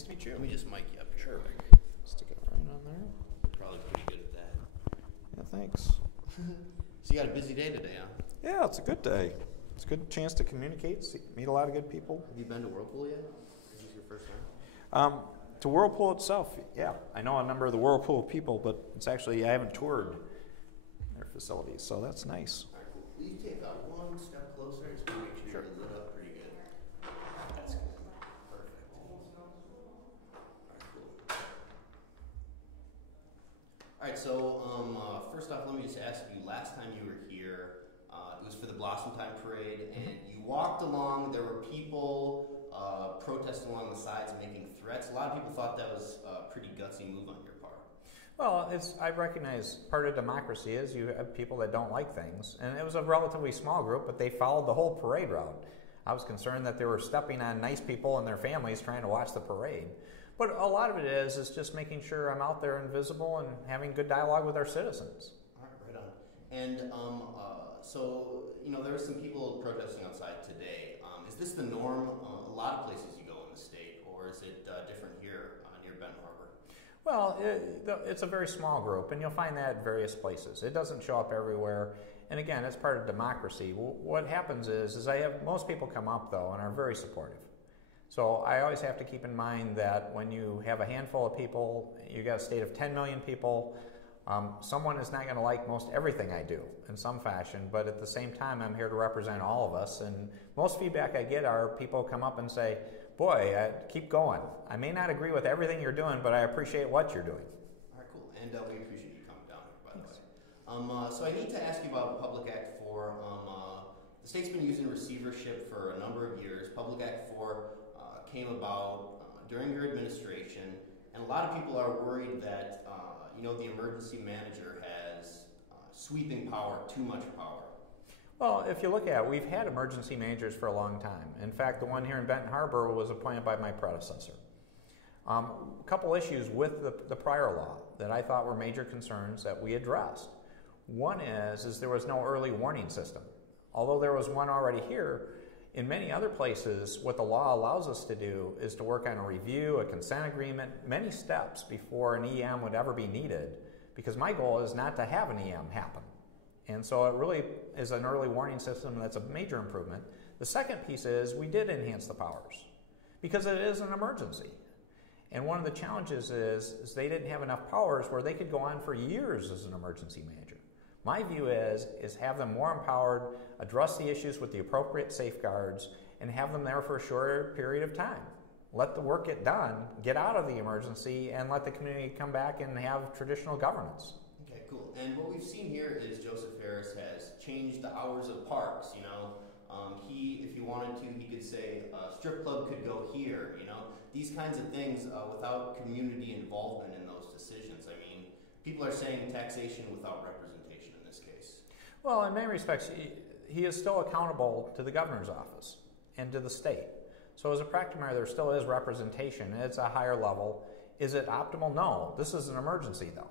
Nice to meet you. Let me just mic you up here. Sure. Stick it right on there. Probably pretty good at that. Yeah, thanks. So you got a busy day today, huh? Yeah, it's a good day. It's a good chance to communicate, meet a lot of good people. Have you been to Whirlpool yet? Is this your first time? To Whirlpool itself, yeah. I know a number of the Whirlpool people, but it's actually, I haven't toured their facilities, so that's nice. All right, cool. Will you take one step closer? Just to make sure you're lit up pretty good. That's good. Perfect. All right, cool. All right, so first off, let me just ask you, last time you were here, it was for the Blossom Time Parade, and you walked along, there were people protesting along the sides, making threats. A lot of people thought that was a pretty gutsy move on your part. Well, I recognize part of democracy is you have people that don't like things, and it was a relatively small group, but they followed the whole parade route. I was concerned that they were stepping on nice people and their families trying to watch the parade. But a lot of it is just making sure I'm out there and visible and having good dialogue with our citizens. All right, right on. And so, you know, there were some people protesting outside today. Is this the norm? A lot of places you go in the state, or is it different here near Benton Harbor? Well, it's a very small group, and you'll find that at various places. It doesn't show up everywhere. And again, it's part of democracy. What happens is I have most people come up, though, and are very supportive. So I always have to keep in mind that when you have a handful of people, you got a state of 10 million people, someone is not going to like most everything I do in some fashion, but at the same time, I'm here to represent all of us. And most feedback I get are people come up and say, boy, keep going. I may not agree with everything you're doing, but I appreciate what you're doing. All right, cool. And we appreciate you coming down here, by the way. So I need to ask you about Public Act 4. The state's been using receivership for a number of years. Public Act 4 came about during your administration, and a lot of people are worried that the emergency manager has sweeping power, too much power. Well, if you look at it, we've had emergency managers for a long time. In fact, the one here in Benton Harbor was appointed by my predecessor. A couple issues with the prior law that I thought were major concerns that we addressed. One is there was no early warning system. Although there was one already here, in many other places, what the law allows us to do is to work on a review, a consent agreement, many steps before an EM would ever be needed, because my goal is not to have an EM happen. And so it really is an early warning system that's a major improvement. The second piece is we did enhance the powers, because it is an emergency. And one of the challenges is they didn't have enough powers where they could go on for years as an emergency manager. My view is have them more empowered, address the issues with the appropriate safeguards, and have them there for a shorter period of time. Let the work get done, get out of the emergency, and let the community come back and have traditional governance. Okay, cool. And what we've seen here is Joseph Harris has changed the hours of parks, if he wanted to, he could say a strip club could go here, These kinds of things without community involvement in those decisions. I mean, people are saying taxation without representation in this case. Well, in many respects, he is still accountable to the governor's office and to the state. So as a practical matter, there still is representation. It's a higher level. Is it optimal? No. This is an emergency, though.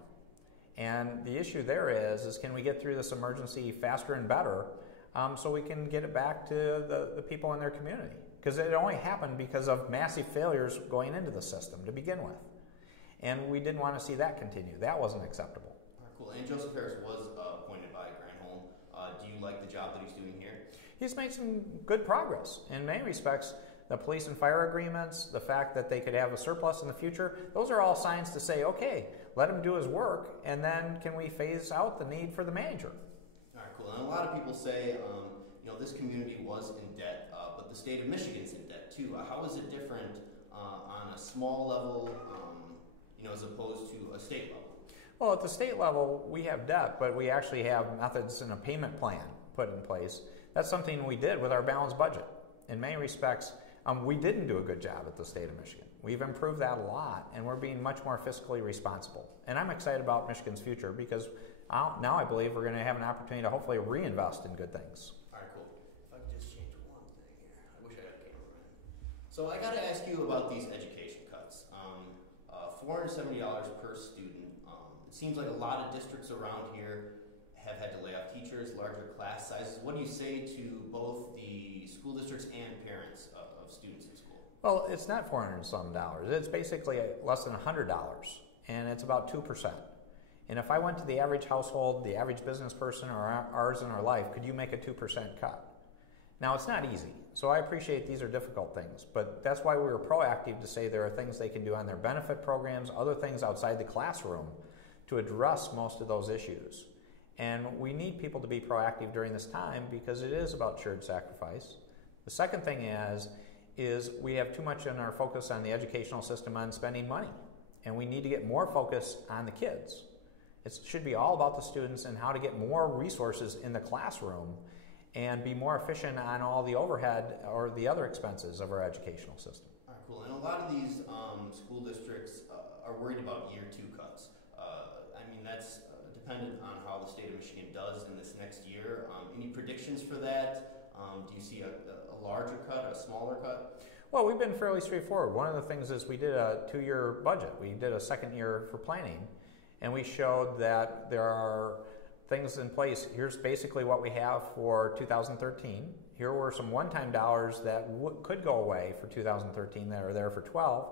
And the issue there is can we get through this emergency faster and better so we can get it back to the people in their community? Because it only happened because of massive failures going into the system to begin with. And we didn't want to see that continue. That wasn't acceptable. All right, cool. And Joseph Harris was appointed by Granholm. Do you like the job that he's doing here? He's made some good progress. In many respects, the police and fire agreements, the fact that they could have a surplus in the future, those are all signs to say, okay, let him do his work, and then can we phase out the need for the manager? All right, cool. And a lot of people say, this community was in debt, but the state of Michigan's in debt too. How is it different on a small level, as opposed to a state level? Well, at the state level, we have debt, but we actually have methods and a payment plan put in place. That's something we did with our balanced budget. In many respects, we didn't do a good job at the state of Michigan. We've improved that a lot, and we're being much more fiscally responsible. And I'm excited about Michigan's future because now I believe we're going to have an opportunity to hopefully reinvest in good things. All right, cool. If I could just change one thing here. I wish I had a camera running. So I got to ask you about these education cuts. $470 per student. It seems like a lot of districts around here have had to lay off teachers, larger class sizes. What do you say to both the school districts and parents of students in school? Well, it's not $400 and some. It's basically less than $100, and it's about 2%. And if I went to the average household, the average business person, or ours in our life, could you make a 2% cut? Now, it's not easy, so I appreciate these are difficult things, but that's why we were proactive to say there are things they can do on their benefit programs, other things outside the classroom to address most of those issues. And we need people to be proactive during this time because it is about shared sacrifice. The second thing is we have too much in our focus on the educational system on spending money, and we need to get more focus on the kids. It should be all about the students and how to get more resources in the classroom and be more efficient on all the overhead or the other expenses of our educational system. All right, cool. And a lot of these school districts are worried about year 2 cuts. I mean, that's dependent on how the state of Michigan does in this next year. Any predictions for that? Do you see a larger cut, a smaller cut? Well, we've been fairly straightforward. One of the things is we did a 2-year budget. We did a second year for planning, and we showed that there are things in place. Here's basically what we have for 2013. Here were some one-time dollars that could go away for 2013 that are there for 12,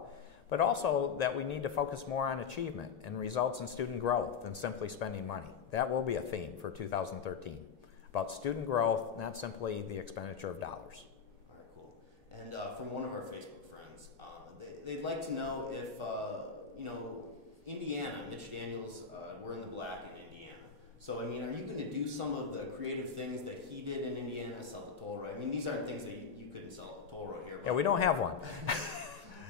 but also that we need to focus more on achievement and results in student growth than simply spending money. That will be a theme for 2013, about student growth, not simply the expenditure of dollars. All right, cool. And from one of our Facebook friends, they'd like to know if, Indiana, Mitch Daniels, we're in the black in Indiana. So, I mean, are you going to do some of the creative things that he did in Indiana, sell the toll road? I mean, these aren't things that you couldn't sell the toll road here. Yeah, we don't have one.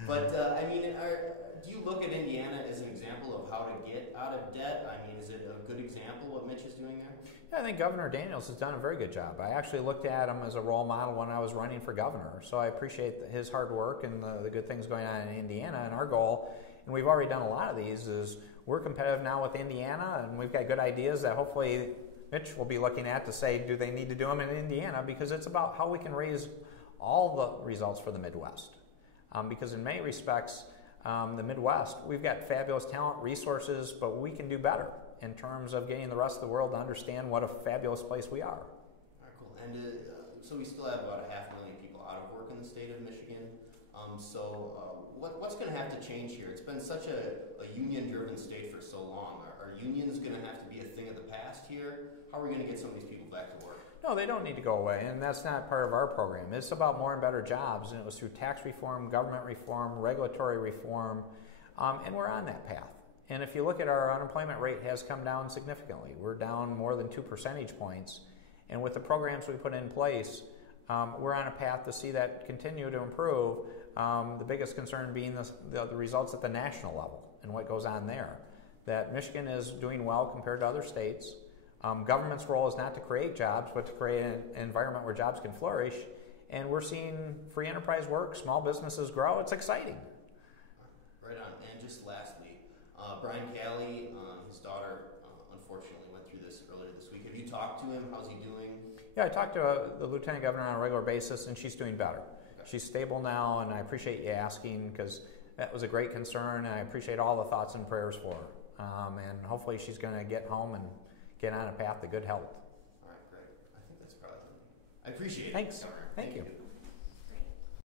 But, do you look at Indiana as an example of how to get out of debt? I mean, is it a good example what Mitch is doing there? Yeah, I think Governor Daniels has done a very good job. I actually looked at him as a role model when I was running for governor. So I appreciate his hard work and the good things going on in Indiana. And our goal, and we've already done a lot of these, is we're competitive now with Indiana, and we've got good ideas that hopefully Mitch will be looking at to say, do they need to do them in Indiana? Because it's about how we can raise all the results for the Midwest. Because in many respects, the Midwest, we've got fabulous talent, resources, but we can do better in terms of getting the rest of the world to understand what a fabulous place we are. All right, cool. And so we still have about 500,000 people out of work in the state of Michigan. What's going to have to change here? It's been such a union-driven state for so long. Are unions going to have to be a thing of the past here? How are we going to get some of these people back to work? No, they don't need to go away, and that's not part of our program. It's about more and better jobs, and it was through tax reform, government reform, regulatory reform, and we're on that path. And if you look at our unemployment rate has come down significantly. We're down more than 2 percentage points, and with the programs we put in place, we're on a path to see that continue to improve. The biggest concern being the results at the national level and what goes on there. That Michigan is doing well compared to other states. Government's role is not to create jobs, but to create an environment where jobs can flourish. And we're seeing free enterprise work, small businesses grow. It's exciting. Right on. And just lastly, Brian Calley, his daughter, unfortunately went through this earlier this week. Have you talked to him? How's he doing? Yeah, I talked to the lieutenant governor on a regular basis, and she's doing better. Okay. She's stable now, and I appreciate you asking because that was a great concern, and I appreciate all the thoughts and prayers for her. And hopefully she's going to get home and get on a path to good health. All right, great. I think that's probably it. I appreciate it. Thanks. Thank you.